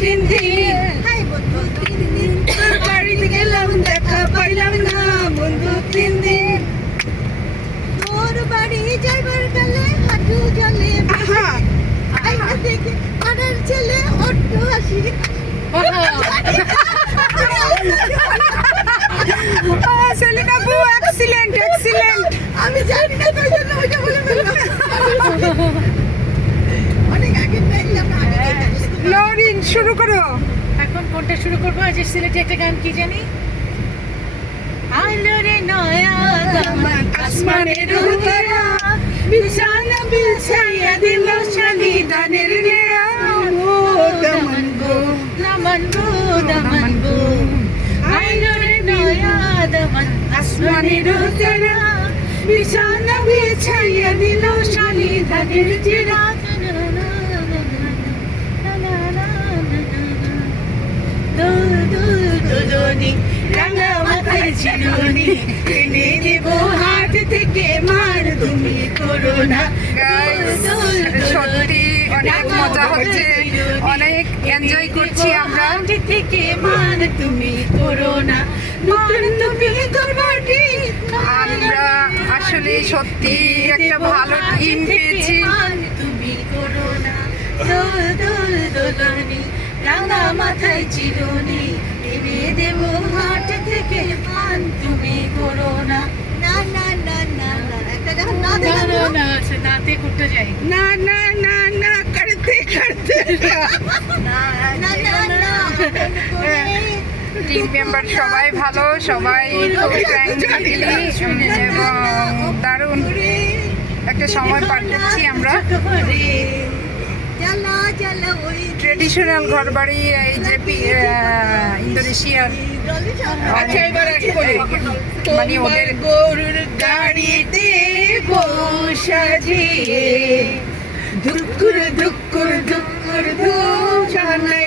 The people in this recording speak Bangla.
তিন দিন, হাই বন্ধু 3 দিন, তোর বাড়িতে গেলাম দেখা পাইলাম না বন্ধু 3 দিন। তোর বাড়ি যাইবার গেলে হাঁটু জলে আইনা দেখে পাড়ার ছেলে অট্ট হাসি। সেলিনা আপু এক্সিলেন্ট এক্সিলেন্ট। আমি জানি না কই জন্য ওইটা বলে ফেললাম। অনেক আগে পাইলাম আগে। নরিন শুরু করো। এখন কোনটা শুরু করবো? আজ সিলেটে একটা গান কি জানি, আলো রে নয়া দামান আসমানের রুকেরা বিছানা বিছাইয়া দিল শালি দানের নেয়া ও দামন গো দামান গো দামান গো, আলো রে নয়া দামান আসমানের রুকেরা বিছানা বিছাইয়া দিল শালি দানের চেরা। দুল দুল দুলনি রাঙা মাথায় চিরুনি, এনে দেব হাট থেকে মার তুমি করোনা। সত্যি অনেক মজা হচ্ছে, অনেক এনজয় করছি আমরা। হাট থেকে মার তুমি করোনা। নতুন তুমি তোর বাড়ি আমরা আসলে সত্যি একটা ভালো টিম পেয়েছি। তুমি করোনা। দোল দোল দোলনি রাঙা মাথায় চিরুনি, এনে দেব হাট থেকে পান তুমি করোনা। না না না না না, একটা যখন না না দিলাম না না, আচ্ছা নাতে করতে যাই। না না না না করতে করতে না না না না টিম মেম্বার সবাই ভালো, সবাই খুব ফ্র্যাঙ্কলি এবং দারুণ একটা সময় পার করছি আমরা। জ্বালা জ্বালা ওই ট্রেডিশনাল ঘর বাড়ি, এই যে ইন্দোনেশিয়ার আচ্ছা এবার মানে ওদের গরুর গাড়িতে বউ সাজিয়ে ধুকুর ধুকুর ধুকুর ধু জানাই